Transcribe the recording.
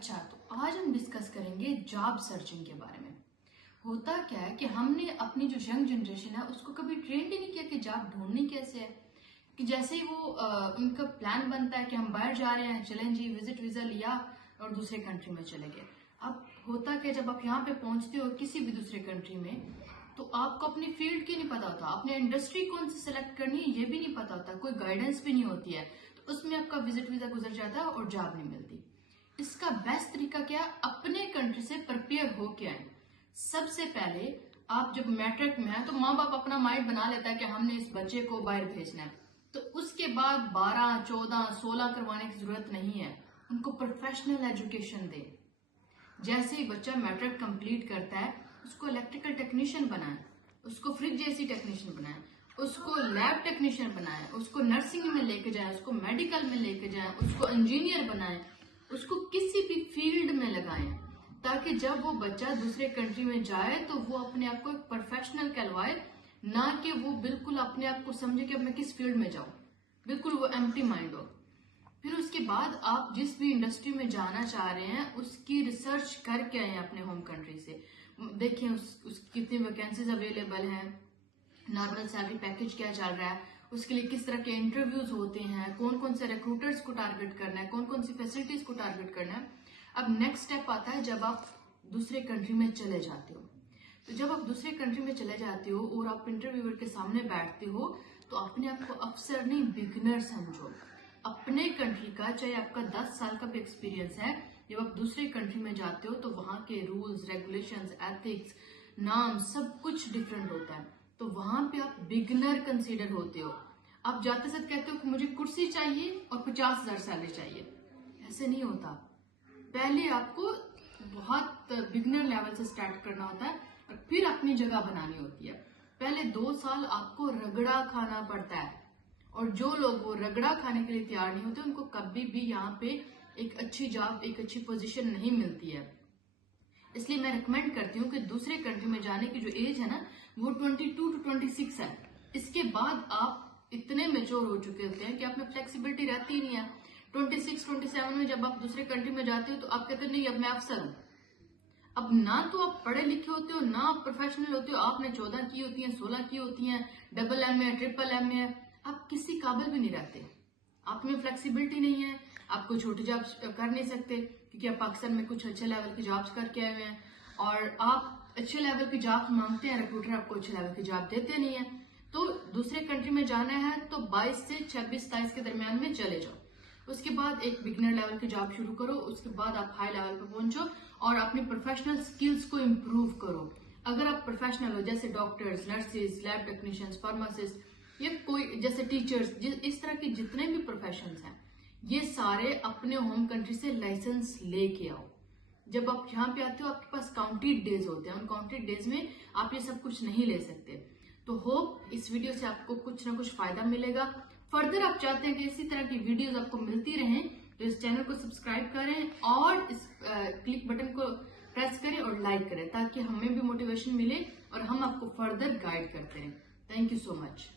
अच्छा, तो आज हम डिस्कस करेंगे जॉब सर्चिंग के बारे में। होता क्या है कि हमने अपनी जो यंग जनरेशन है उसको कभी ट्रेंड ही नहीं किया कि जॉब ढूंढनी कैसे है। कि जैसे ही वो उनका प्लान बनता है कि हम बाहर जा रहे हैं, चलें जी, विजिट वीजा लिया और दूसरे कंट्री में चले गए। अब होता क्या, जब आप यहाँ पे पहुंचते हो किसी भी दूसरे कंट्री में, तो आपको अपनी फील्ड की नहीं पता होता, अपनी इंडस्ट्री कौन सी सिलेक्ट करनी है ये भी नहीं पता होता, कोई गाइडेंस भी नहीं होती है, तो उसमें आपका विजिट वीजा गुजर जाता है और जॉब नहीं मिलती। इसका बेस्ट तरीका क्या, अपने कंट्री से प्रिपेयर होके आए। सबसे पहले आप जब मैट्रिक में है तो माँ बाप अपना माइंड बना लेता है कि हमने इस बच्चे को बाहर भेजना है, तो उसके बाद 12, 14, 16 करवाने की जरूरत नहीं है, उनको प्रोफेशनल एजुकेशन दे। जैसे ही बच्चा मैट्रिक कंप्लीट करता है उसको इलेक्ट्रिकल टेक्नीशियन बनाए, उसको फ्रिज जैसी टेक्नीशियन बनाए, उसको लैब टेक्नीशियन बनाए, उसको नर्सिंग में लेके जाए, उसको मेडिकल में लेके जाए, उसको इंजीनियर बनाए, उसको किसी भी फील्ड में लगाएं, ताकि जब वो बच्चा दूसरे कंट्री में जाए तो वो अपने आप को एक प्रोफेशनल कहलवाए, ना कि वो बिल्कुल अपने आप को समझे कि अब मैं किस फील्ड में जाऊं, बिल्कुल वो एम्प्टी माइंड हो। फिर उसके बाद आप जिस भी इंडस्ट्री में जाना चाह रहे हैं उसकी रिसर्च करके आए अपने होम कंट्री से। देखें उस कितनी वैकेंसीज अवेलेबल हैं, नॉर्मल सैलरी पैकेज क्या चल रहा है, उसके लिए किस तरह के इंटरव्यूज होते हैं, कौन कौन से रिक्रूटर्स को टारगेट करना है, कौन कौन सी फैसिलिटीज को टारगेट करना है। अब नेक्स्ट स्टेप आता है जब आप दूसरे कंट्री में चले जाते हो। तो जब आप दूसरे कंट्री में चले जाते हो और आप इंटरव्यूअर के सामने बैठते हो तो अपने आप को अफसर नहीं, बिगनर समझो। अपने कंट्री का चाहे आपका 10 साल का भी एक्सपीरियंस है, जब आप दूसरे कंट्री में जाते हो तो वहां के रूल्स, रेगुलेशंस, एथिक्स, नाम सब कुछ डिफरेंट होता है, तो वहां पे आप बिगनर कंसीडर होते हो। आप जाते साथ कहते हो कि मुझे कुर्सी चाहिए और 50,000 सैलरी चाहिए, ऐसे नहीं होता। पहले आपको बहुत बिगनर लेवल से स्टार्ट करना होता है और फिर अपनी जगह बनानी होती है। पहले 2 साल आपको रगड़ा खाना पड़ता है, और जो लोग वो रगड़ा खाने के लिए तैयार नहीं होते उनको कभी भी यहाँ पे एक अच्छी जॉब, एक अच्छी पोजीशन नहीं मिलती है। इसलिए मैं रिकमेंड करती हूँ कि दूसरे कंट्री में जाने की जो एज है ना वो 22 to 26 है। इसके बाद आप इतने मेच्योर हो चुके होते हैं कि आप में फ्लेक्सिबिलिटी रहती ही नहीं है। 26, 27 में जब आप दूसरे कंट्री में जाते हो तो आप कहते हो नहीं, अब मैं अफसर हूँ। अब ना तो आप पढ़े लिखे होते हो, ना आप प्रोफेशनल होते हो, आपने 14 की होती है, 16 की होती है, डबल MA, ट्रिपल MA, आप किसी काबिल भी नहीं रहते। आप में फ्लेक्सिबिलिटी नहीं है, आप कोई छोटी जॉब्स कर नहीं सकते क्योंकि आप पाकिस्तान में कुछ अच्छे लेवल की जॉब्स करके आए हुए हैं, और आप अच्छे लेवल की जॉब्स मांगते हैं, रिक्रूटर आपको अच्छे लेवल की जॉब देते नहीं है। तो दूसरे कंट्री में जाना है तो 22 से 26-27 के दरमियान में चले जाओ। उसके बाद एक बिगिनर लेवल की जॉब शुरू करो, उसके बाद आप हाई लेवल पर पहुंचो और अपनी प्रोफेशनल स्किल्स को इम्प्रूव करो। अगर आप प्रोफेशनल हो, जैसे doctors, nurses, lab technicians, pharmacist, या कोई जैसे टीचर्स, इस तरह के जितने भी प्रोफेशंस हैं, ये सारे अपने होम कंट्री से लाइसेंस लेके आओ। जब आप यहाँ पे आते हो आपके पास काउंटेड डेज होते हैं, उन काउंटेड डेज में आप ये सब कुछ नहीं ले सकते। तो होप इस वीडियो से आपको कुछ ना कुछ फायदा मिलेगा। फर्दर आप चाहते हैं कि इसी तरह की वीडियोस आपको मिलती रहें तो इस चैनल को सब्सक्राइब करें और इस क्लिक बटन को प्रेस करें और लाइक करें, ताकि हमें भी मोटिवेशन मिले और हम आपको फर्दर गाइड करते रहें। Thank you so much.